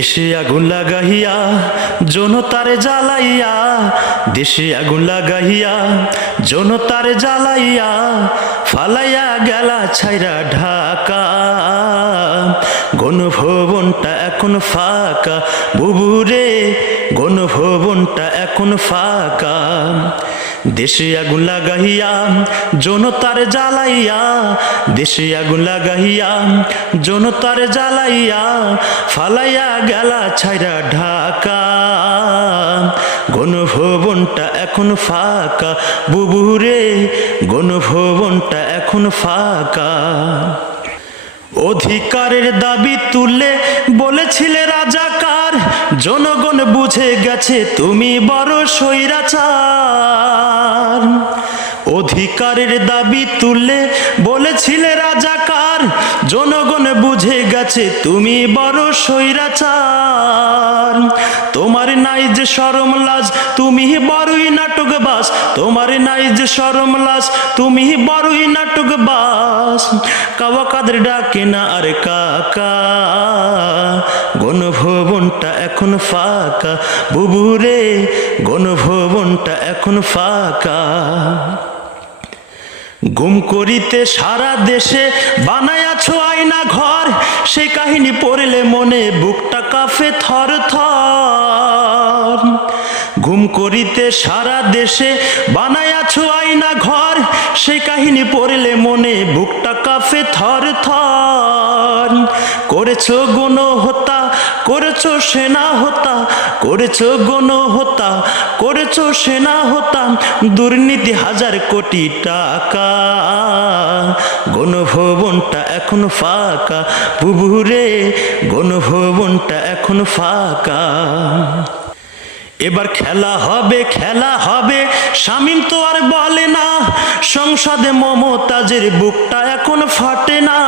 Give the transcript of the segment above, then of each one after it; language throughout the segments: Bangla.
দেশে আগুন লাগাইয়া জনতারে জ্বালাইয়া, দেশে আগুন লাগাইয়া জনতারে জ্বালাইয়া, ফালাইয়া গেলা ছাইরা ঢাকা। গণভবনটা এখন ফাঁকা বুবুরে, গণভবনটা এখন ফাঁকা। দেশে আগুন লাগাইয়া জনতারে জ্বালাইয়া, দেশে আগুন লাগাইয়া জনতারে জ্বালাইয়া, ফালাইয়া গেলা ছাইরা ঢাকা। গণভবনটা এখন ফাঁকা বুবুরে, গণভবনটা এখন ফাঁকা। অধিকারের দাবি তুলে বলেছিলে রাজাকার, জনগণ বুঝে গেছে তুমি বড় স্বৈরাচার। অধিকারের দাবি তুলে বলেছিলে রাজাকার, জনগণ বুঝে গেছে তুমি বড় স্বৈরাচার। তোমার নাই যে শরম লাজ, তুমি বড়ই নাটকবাজ। তোমার নাই যে শরম লাজ, তুমি বড়ই নাটকবাজ। কাওয়া কাদের ডাকে না আর কাকা, গণভবনটা এখন ফাঁকা বুবুরে, গণভবনটা এখন ফাঁকা। গুম করিতে সারা দেশে বানায়াছো আয়না ঘর, সেই কাহিনী পড়লে মনে বুকটা কাঁপে থর থর। গুম করিতে সারা দেশে বানায়াছো আয়না ঘর, সেই কাহিনী পড়লে মনে বুকটা কাঁপে থর থর। করেছো গণহত্যা, করেছো সেনা হত্যা, করেছো গণহত্যা, করেছো সেনা হত্যা, দুর্নীতি হাজার কোটি টাকা। গণভবনটা এখন ফাঁকা বুবুরে, গণভবনটা এখন ফাঁকা। এবার খেলা হবে, খেলা হবে, শামীম তো আর বলে না, সংসদে মমতাজের বুকটা এখন ফাটে না।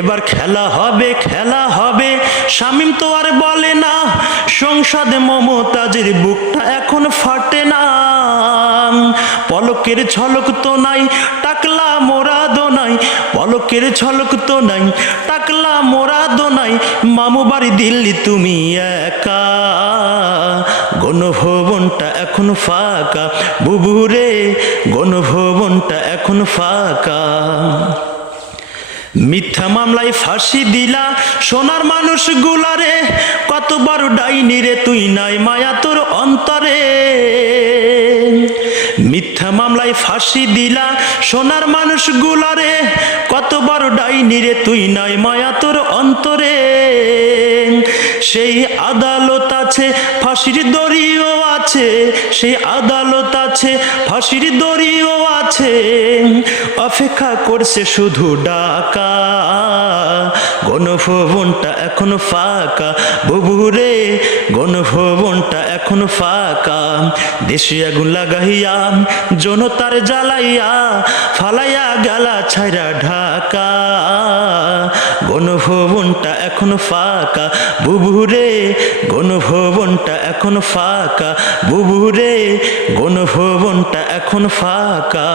এবার খেলা হবে, খেলা হবে, শামীম তো আর বলে না, সংসদে মমতাজের বুকটা এখন ফাটে না। পলকের ঝলক তো নাই, টাকলা মোরাদ নাই, পলকের ঝলক তো নাই, টাকলা মোরাদ নাই, মামু বাড়ি দিল্লি তুমি একা। গণভবনটা এখন ফাঁকা বুবুরে, গণভবনটা এখন ফাঁকা। মিথ্যা মামলায় ফাঁসি দিলা সোনার মানুষ গুলারে, কতবার ডাইনি রে তুই নাই মায়া তোর অন্তরে। মিথ্যা মামলায় ফাঁসি দিলা সোনার মানুষ গুলারে, কতবার ডাইনি রে তুই নাই মায়া তোর অন্তরে। সেই আদালত আছে, ফাঁসির দড়িও আছে, সেই আদালত আছে, ফাঁসির দড়িও আছে, অপেক্ষা করছে শুধু ডাকা। গণভবনটা এখন ফাঁকা বুবুরে, গণভবনটা এখন ফাঁকা। দেশে আগুন লাগাইয়া জনতার জ্বালাইয়া, ফালাইয়া গেলা ছাইরা ঢাকা। গণভবনটা এখন ফাঁকা বুবুরে, গণভবনটা এখন ফাঁকা বুবুরে, গণভবনটা এখন ফাঁকা।